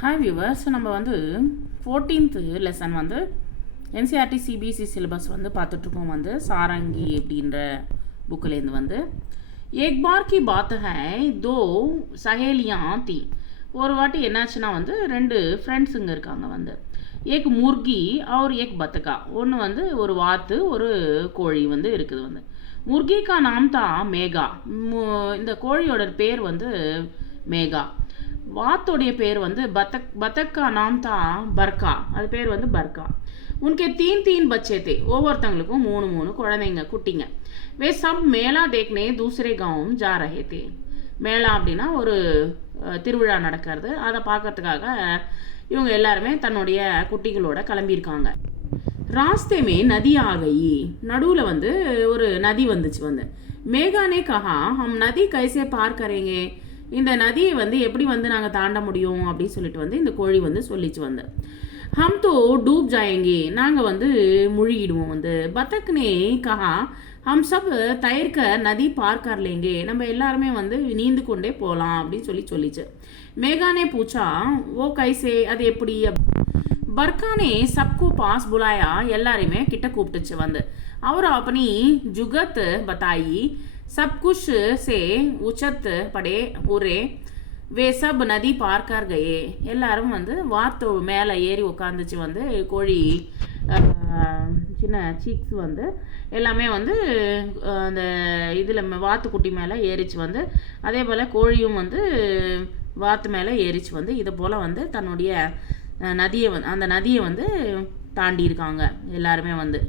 Hi viewers, நம்ம வந்து 14th lesson வந்து என்சிஆர்டி சிபிஎஸ்சி சிலபஸ் வந்து பார்த்துட்ருக்கோம். வந்து சாரங்கி அப்படின்ற புக்கிலேருந்து வந்து ஏக் பார் கி பாத் ஹை தோ சஹேலியா தி. ஒரு வாட்டி என்னாச்சுன்னா வந்து ரெண்டு ஃப்ரெண்ட்ஸுங்க இருக்காங்க. வந்து ஏக் முர்கி அவர் ஏக் பத்தக்கா. ஒன்று வந்து ஒரு வாத்து ஒரு கோழி வந்து இருக்குது. வந்து முர்கிக்கா நாம் தான் மேகா. இந்த கோழியோட பேர் வந்து மேகா. வாத்தோடைய பேர் வந்து பத்தக்கா நாம் தான் பர்கா. அது பேர் வந்து பர்கா. உனக்கு தீன் பச்சே தே. ஒவ்வொருத்தவங்களுக்கும் மூணு குழந்தைங்க குட்டிங்க. வே சப் மேளா தேக்னே தூசரே காவும் ஜா ரஹே தே. மேளா அப்படின்னா ஒரு திருவிழா நடக்கிறது. அதை பார்க்கறதுக்காக இவங்க எல்லாருமே தன்னுடைய குட்டிகளோட கிளம்பியிருக்காங்க. ராஸ்தேமே நதி ஆகி. நடுவில் வந்து ஒரு நதி வந்துச்சு. வந்து மேகானே கஹா ஹம் நதி கைசே பார் கரேங்க. இந்த நதியை வந்து எப்படி வந்து நாங்கள் தாண்ட முடியும் அப்படின்னு சொல்லிட்டு வந்து இந்த கோழி வந்து சொல்லிச்சு. வந்து ஹம் தோ டூப் ஜாயங்கி. நாங்கள் வந்து முழுகிடுவோம். வந்து பத்தக்னே கஹா ஹம் சப் தயிர்க்க நதி பார் கர்லேங்கே. நம்ம எல்லாருமே வந்து நீந்து கொண்டே போகலாம் அப்படின்னு சொல்லிச்சு. மேகானே பூச்சா ஓ கைசே, அது எப்படி. பர்கானே சப்கோ பாஸ் புலாயா. எல்லாரையுமே கிட்ட கூப்பிட்டுச்சு. வந்து அவர் அப்பனி ஜுகத் பத்தாயி सब कुछ से उचत पड़े उरे वे सब नदी पार कर गए. எல்லாரும் வந்து வாத்து மேலே ஏறி உட்காந்துச்சு. வந்து கோழி சின்ன சீக்ஸ் வந்து எல்லாமே வந்து அந்த இதில் வாத்துக்குட்டி மேலே ஏறிச்சு. வந்து அதே போல் கோழியும் வந்து வாத்து மேலே ஏறிச்சு. வந்து இது போல் வந்து தன்னுடைய நதியை அந்த நதியை வந்து தாண்டி இருக்காங்க எல்லாருமே. வந்து